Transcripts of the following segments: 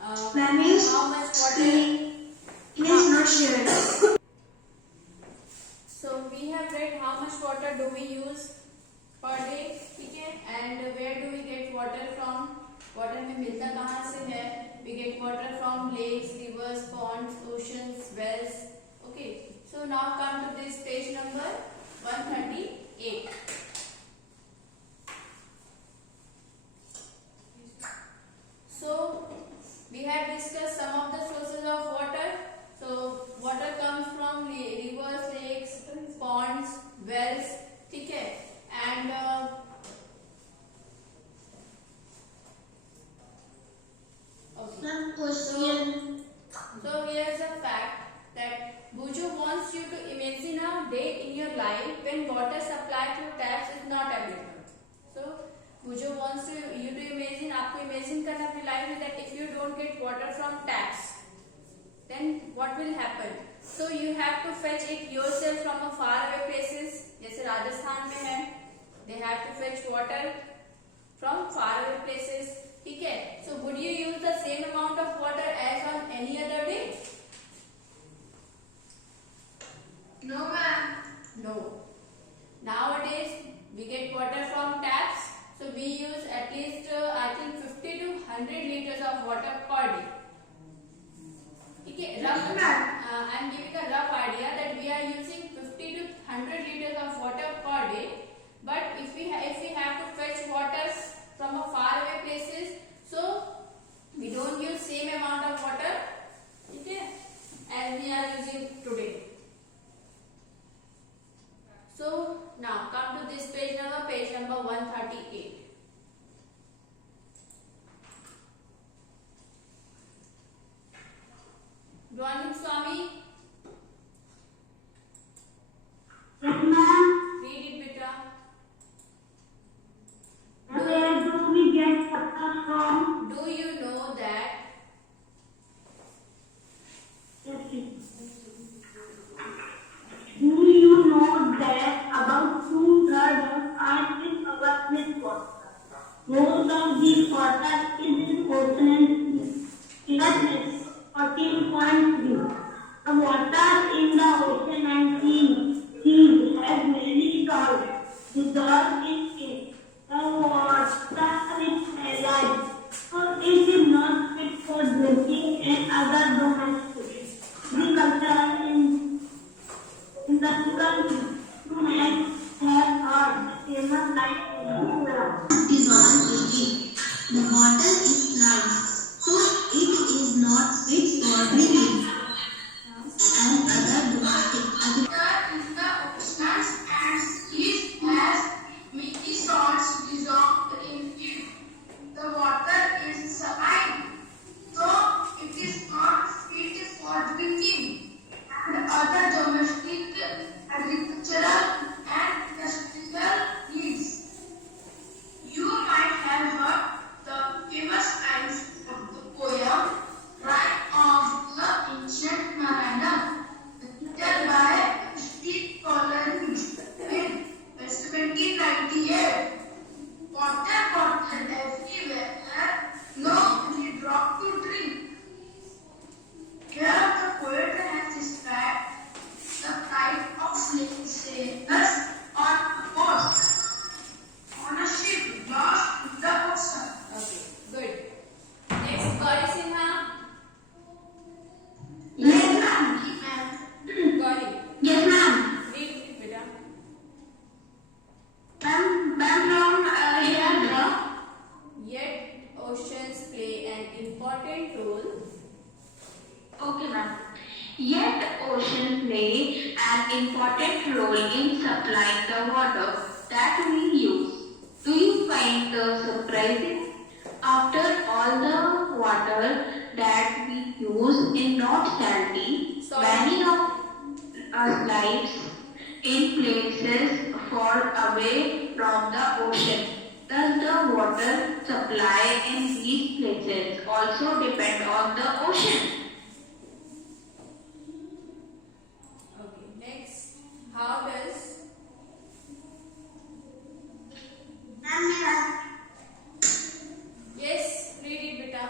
Ma'am, is how much water? it is not sure. So we have read how much water do we use per day, ठीक है? And where do we get water from? Water में मिलता कहाँ से है? We get water from lakes, rivers, ponds, oceans, wells. Okay. So now come to this page number 138. So we have discussed some of the sources of water. So water comes from rivers, lakes, ponds, wells, ठीक है? And okay. So here's a fact that Buju wants you to imagine a day in your life when water supply through taps is not available. So Buju wants you to imagine, आपको imagine करना अपनी life में that if you don't get water from taps, then what will happen? So you have to fetch it yourself from a far away places. जैसे राजस्थान में है, they have to fetch water from far away places. ठीक है? So would you use the same amount of water as on any other day? No, ma'am. No. Nowadays we get water from taps, so we use at least I think 50 to 100 liters of water per day. Okay, rough. I am giving a rough idea that we are using 50 to 100 liters of water per day. But if we have to fetch water from a far away places, so we don't use same amount of water, okay, as we are using today. So now come to this page number 138. Dwanik Swami, Yes, ma'am. read it beta. Where do we get water from? Do you know that? Do you know that about 2/3 of Earth is covered with water? Most of this water is in ocean. Clearness 14.3. The water in the ocean and seas has many salts dissolved in it. The water is alive, so it is not fit for drinking and other domestic agriculture in the country. To have heard famous like dissolved in it. The water is life, so it is not fit for drinking and other domestic agriculture. In the oceans and seas has many salts dissolved in it. The water is saline, so it is not fit for drinking and other domestic, agricultural and industrial needs. You might have heard the famous lines of the poem Rime of the Ancient Mariner, written by Steve Collins in 1798. Water bottled everywhere, no only drop to drink. Here the poet has described the plight of sailors on a boat, on a ship lost in the ocean. Okay, good. Next, Gauri Sinha. Yes, ma'am. Gauri, Yes, ma'am. read it beta. Ma'am, from here, Yet oceans play an important role. Okay, ma'am. Yet oceans play an important role in supplying the water that we use. Do you find surprising? After all the water that we use is not salty, many of us lives in places far away from the ocean. Does the water supply in these places also depend on the ocean? Okay, next, how does yes, read it beta.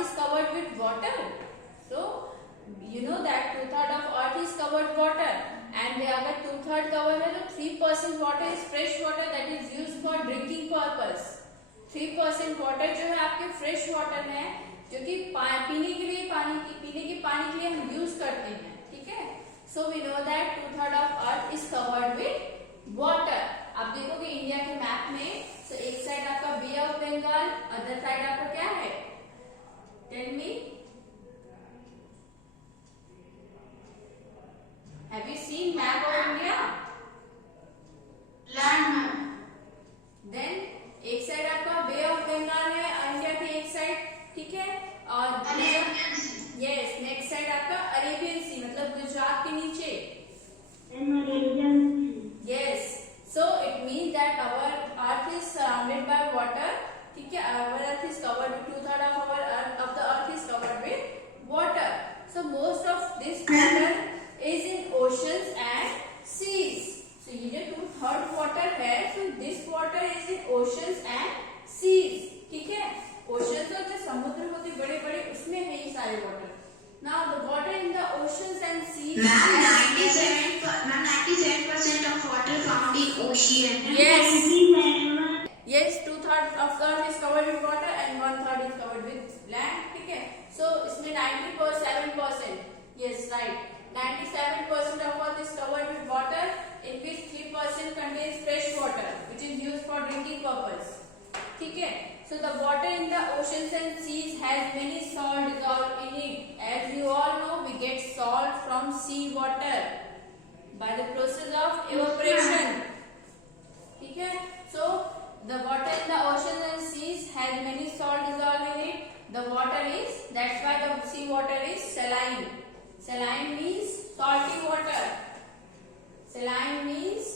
is covered with water. So you know that 2/3 of earth is covered water, and अगर 2/3 covered है तो 3% water is fresh water that is used for drinking purpose. 3% water जो है आपके fresh water है, जो कि पीने के लिए पानी के लिए हम यूज करते हैं. ठीक है. So we know that 2/3 of earth is covered with water. आप देखोगे इंडिया के मैप में, so एक साइड आपका bay of Bengal, other side आपका क्या है? Tell me. Have you seen map of India? Land map. Then एक साइड आपका बे ऑफ बंगाल है, इंडिया की एक साइड. ठीक है. और Arabian Sea. Yes, next side आपका अरेबियन सी, मतलब गुजरात के नीचे. and Arabian Sea. Yes. So it means that our earth is surrounded by water. ठीक है. Our earth is covered with 2/3 of the earth is covered with water. So most of this water is in oceans and seas. So ये जो 2/3 water है, so this water is in oceans and seas. ठीक है. Oceans और जो समुद्र होते बड़े बड़े, उसमें है ये सारे water. Now the water in the oceans and seas. Ma'am, 97% of water found in ocean. Yes. 97. Yes, 2/3 of the earth is covered with water and 1/3 is covered with land. ठीक है. So इसमें 97%. Yes, right. 97% of earth is covered with water, in which 3% contains fresh water, which is used for drinking purpose. ठीक है. So the water in the oceans and seas has many salt dissolved in it. As you all know, we get salt from sea water by the process of evaporation. ठीक है. So the water in the oceans and seas has many salt dissolved in it. The water is, that's why the sea water is saline. Saline means salty water. Saline means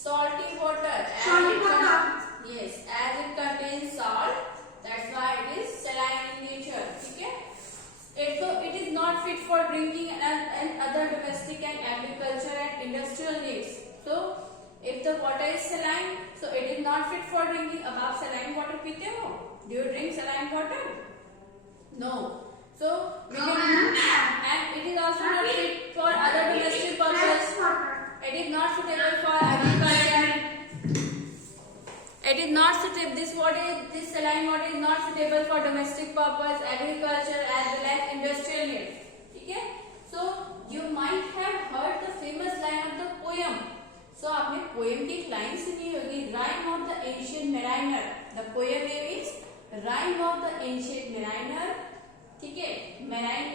salty water. Salty water. Yes, as it contains salt, that's why it is saline in nature. ठीक है. It is not fit for drinking and other domestic and agriculture and industrial needs. So if the water is saline, so it is not fit for drinking. अब आप saline water पीते हो? Do you drink saline water? No. So we can, and it is also not fit for other domestic purpose. It is not suitable for agriculture. It is not suitable. This saline water is not suitable for domestic purpose, agriculture as well as industrial needs. ठीक है. So you might have heard the famous line of the poem. So आपने poem की एक line सुनी होगी, Rhyme of the Ancient Mariner. The poem name is Rhyme of the Ancient Mariner. ठीक है. Marine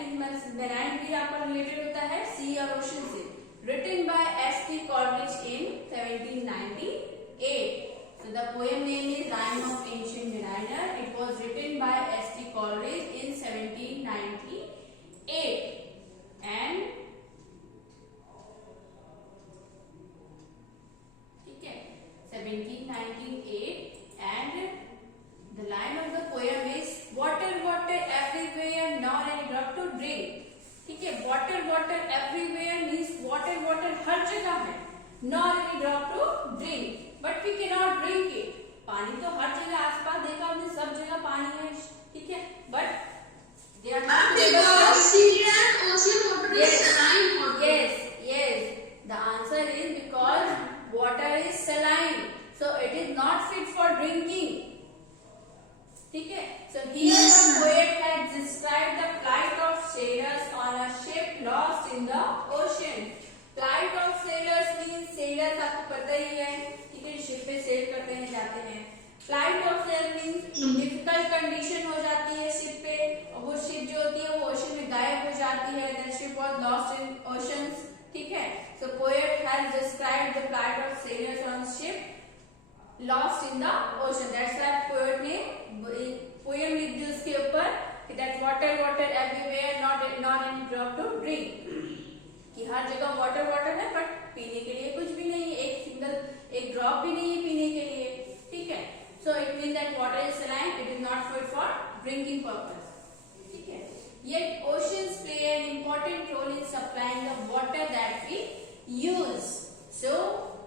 भी आपका related होता है sea और ocean से. Written by S.T. Coleridge in 1798. So the poem name is Rhyme of Ancient Mariner. It was written by S.T. Coleridge in 1798. And ठीक है, 1798, and the line of the poem is water, water everywhere, not any drop to drink. ठीक है. water, water everywhere means water, water हर जगह है, not any drop to drink. But we cannot drink it. पानी तो हर जगह आसपास देखा हमने, सब जगह पानी है. ठीक है. But they are not Because sea and ocean water is Yes. saline water. Yes. The answer is because water is saline, so it is not fit for drinking. ठीक है. So here the poet has described the plight of sailors on a ship lost in the ocean. Plight of sailors means sailors आपको पता ही है. ठीक है. Ship पे cell करते हैं, जाते हैं. Plight of sailors means difficult condition हो जाती है शिप पे, और वो शिप जो होती है वो ओशन में गायब हो जाती है. That ship was lost in oceans. ठीक है. So poet has described the plight of sailors on ship lost in the ocean. That's why poet ने poem लिख दी उसके ऊपर that water, water everywhere, not any drop to drink. कि हर जगह water, water है, but पीने के लिए कुछ भी नहीं है, एक drop भी नहीं है पीने के लिए. ठीक है. So it means that water is saline. It is not fit for drinking purpose. ठीक है. Yet oceans play an important role in supplying the water that we use. So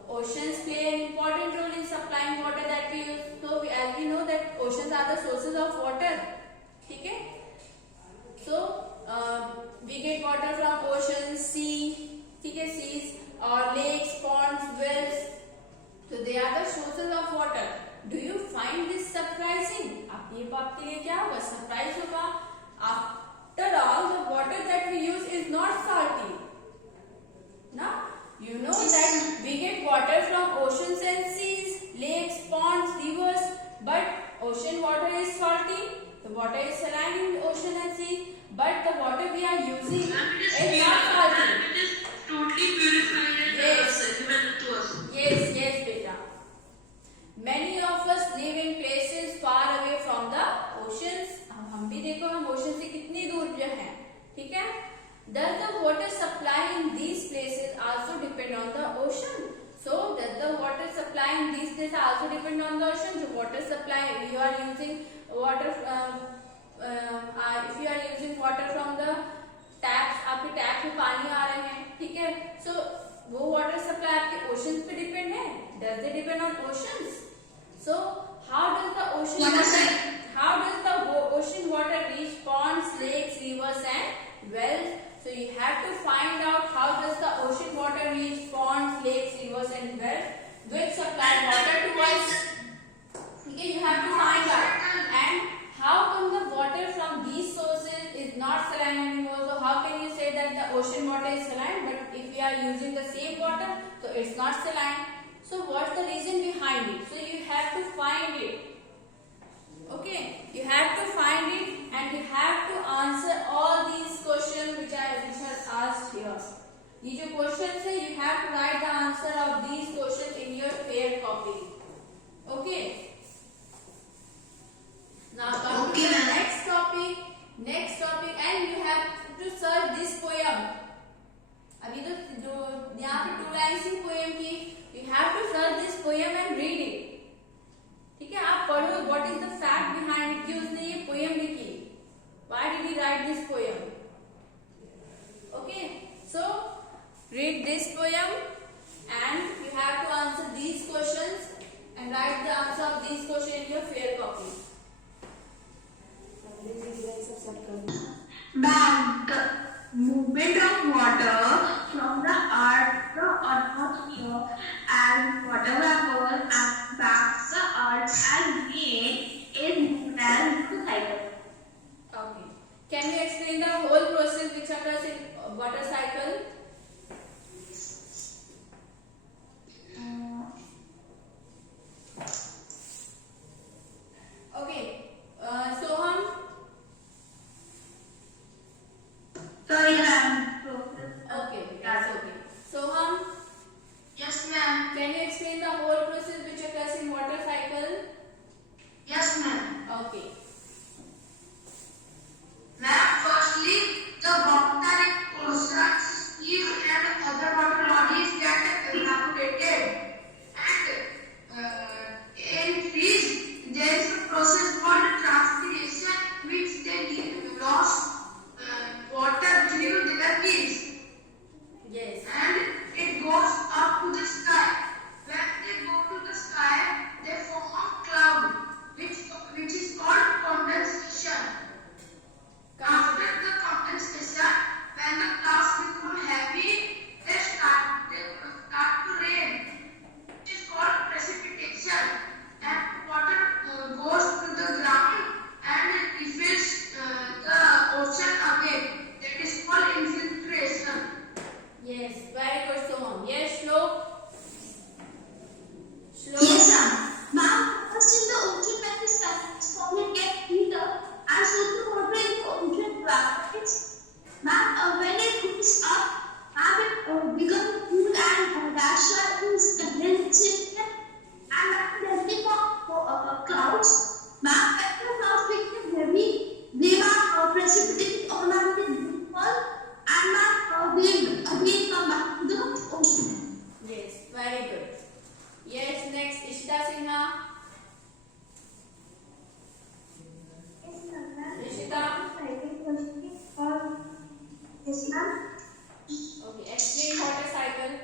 oceans play an important role in supplying water that we use. So as we know that oceans are the sources of water. ठीक है. लिए क्या होगा? Surprise होगा. After all, the water that we use is not salty. Now, you know that we get water from oceans and seas, lakes, ponds, rivers, but ocean water is salty. The water is saline in the ocean and sea, but the water we are using is not salty. It is totally purified and Yes. given to us. Yes, beta. Many of us live in places far away from the oceans. हम भी देखो हम ocean से कितनी दूर पे हैं, ठीक है? Does the water supply in these places also depend on the ocean? So does the water supply in these places also depend on the ocean? जो water supply you are using water if you are using water from the taps, आपके tap में पानी आ रहे हैं, ठीक है? So वो water supply आपके oceans पे depend है? Does they depend on oceans? So how does the ocean water reach ponds, lakes, rivers and wells? So you have to find out how does the ocean water reach ponds, lakes, rivers and wells which supply water to us. Okay, you have to find out. And how come the water from these sources is not saline anymore? So how can you say that the ocean water is saline, but if we are using the same water, so it's not saline? So what's the reason behind it? So you have to find it. Okay, you have to find it and you have to answer all these questions which are asked here. ये जो questions है, you have to write the answer of these questions in your fair copy. Okay. Now come to the next topic, and you have to search this poem. अभी तो जो यहाँ पे 2 lines ही poem की, you have to search this poem and read it. ठीक है, आप पढ़ो what is the fact behind it कि उसने ये poem लिखी. Why did he write this poem? Okay, so read this poem and you have to answer these questions and write the answer of these questions in your fair copy. Ma'am, the movement of water from the earth, the atmosphere, and water vapor and back the earth and made is known as the cycle. Okay. Can you explain the whole process which occurs in water cycle? Okay. Soham. Sorry, ma'am. Okay, that's okay. Soham, Yes, ma'am. can you explain the whole process which occurs in water cycle? Yes, ma'am. Okay. Ma'am, firstly, the water in oceans, seas and other water bodies get evaporated. And in fish, there is a process called transpiration, which they lost water due to their leaves. Yes. And it goes up to the sky. When they go to the sky, they form a cloud, which is called condensation. After the condensation, when the clouds become heavy, they start to rain, which is called precipitation. And water goes to the ground and refills the ocean again. That is called infiltration. Yes. Very good, Soham. Yes, Shlok. Yes, sir. Ma'am, first in the ocean when the sun is forming get heater and so the water in the ocean evaporates. Ma'am, when it cools up, ma'am, it becomes cool and dasher is condensation and then they form clouds. Ma'am, when the clouds become heavy, they are precipitated on the rainfall and ma'am, they again come back to the ocean. Yes. Very good. Yes. Next, Ishita Sinha. Ishita. Yes, ma'am. Okay. Explain water cycle.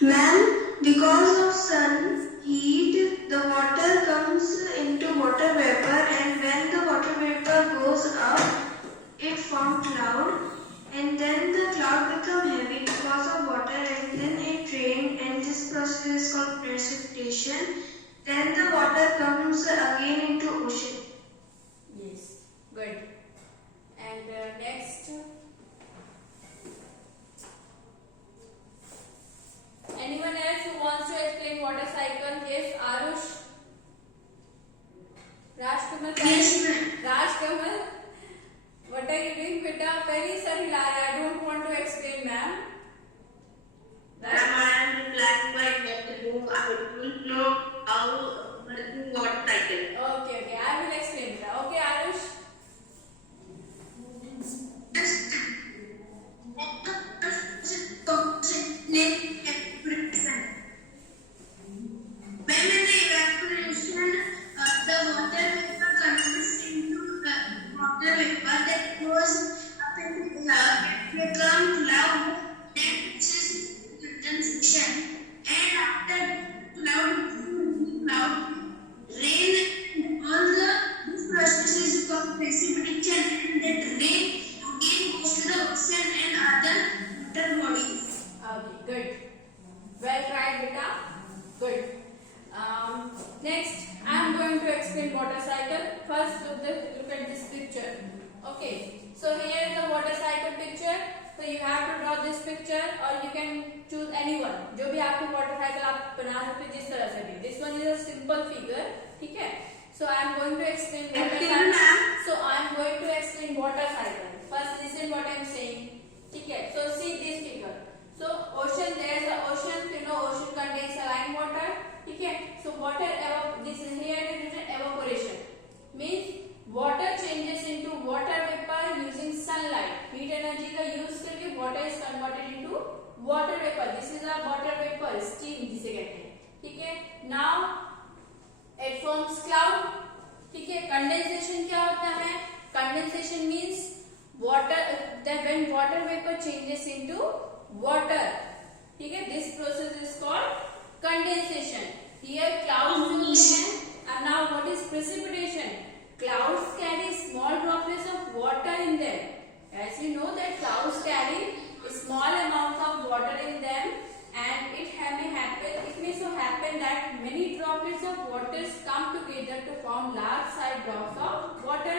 Ma'am, because of sun heat, the water comes into water vapor, and when the water vapor goes up, it forms cloud, and then the cloud become heavy because of water, and then it rain, and this process is called precipitation. Then the water comes again into ocean. Yes, good. And next, anyone else who wants to explain water cycle? Yes, Arush. Rajkamal. Yes, ma'am. Rajkamal, what are you doing, beta? Very sorry, Lara. I don't want to explain, ma'am. Ma'am, I am replying by what to do. I don't know how working water cycle. Okay, I will explain that. Okay, Arush. When in the evaporation, the water vapor converts into water vapor that goes up into cloud and become cloud that reaches condensation. And after cloud, rain, all this process is called precipitation, and that rain again goes to the ocean and other water bodies. Okay, good. Well tried, beta. Good. Next, I am going to explain water cycle. First, look at this picture. Okay. So here is the water cycle picture. So you have to draw this picture, or you can choose anyone. जो भी आपको water cycle आप बना सकते हैं जिस तरह से भी. This one is a simple figure. ठीक है? So I am going to explain water cycle. So I am going to explain water cycle. First, listen what I am saying. ठीक है? So see this figure. So ocean, there is an ocean. You know, ocean contains saline water. ठीक है? So water this here is written evaporation. Means water changes into water vapor using sunlight. Heat energy का use करके water is converted into water vapor. This is a water vapor, steam जिसे कहते हैं. ठीक है? Now it forms cloud. ठीक है? Condensation क्या होता है? Condensation means water that when water vapor changes into water. ठीक है? This process is called condensation. Here clouds होते हैं. And now what is precipitation? Clouds carry small droplets of water in them. As we know that clouds carry small amounts of water in them, and it may so happen that many droplets of water come together to form large size drops of water.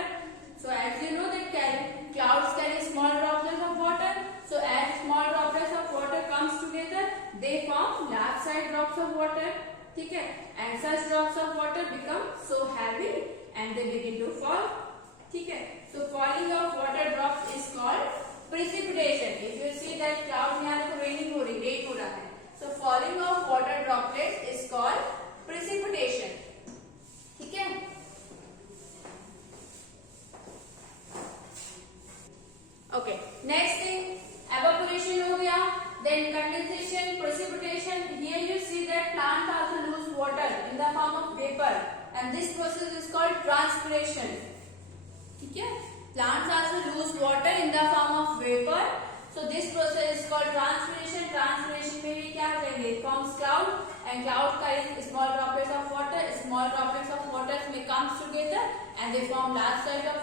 So as you know that clouds carry small droplets of water. So as small droplets of water comes together, they form large size drops of water. ठीक है? And such drops of water become so heavy and they begin to fall. ठीक है? So falling of water drops is called precipitation. If you see that cloud यहाँ देखो rain हो रहा है. So falling of water droplets is called precipitation. ठीक है? Okay. Next thing, evaporation हो गया. Then condensation, precipitation. Here you see that plants also lose water in the form of vapor, and this process is called transpiration. ठीक है? Plants also lose water in the form of vapor. So this process is called transpiration. Transpiration में भी क्या करेंगे? It forms cloud, and cloud carries small droplets of water. Small droplets of water may come together, and they form large size of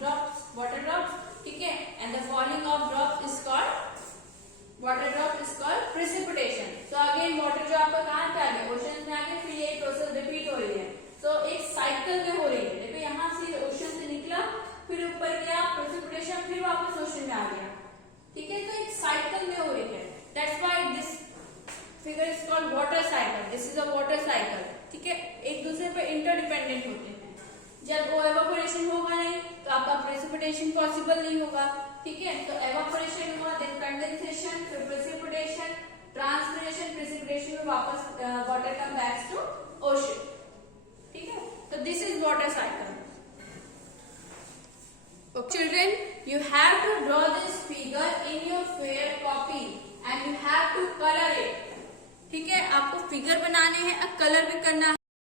drops, water drops. ठीक है? And the falling of drops is called water drop is called precipitation. So again water जो आपका कहाँ पे आ गया? Ocean में आ गया. फिर ये प्रोसेस रिपीट हो रही है. So एक साइकिल में हो रही है. देखो यहाँ से ओशन से निकला, फिर ऊपर गया precipitation, फिर वापस ओशन में आ गया. ठीक है? तो एक साइकिल में हो रही है. That's why this figure is called water cycle. This is a water cycle. ठीक है? एक दूसरे पे इंटरडिपेंडेंट होते हैं. जब वो evaporation होगा नहीं तो आपका precipitation पॉसिबल नहीं होगा. ठीक है? तो evaporation हुआ, then condensation, फिर precipitation, transpiration, precipitation में वापस water comes back to ocean. ठीक है? तो this is water cycle. Okay. Children, you have to draw this figure in your fair copy and you have to color it. ठीक है? आपको figure बनाने हैं, कलर भी करना है.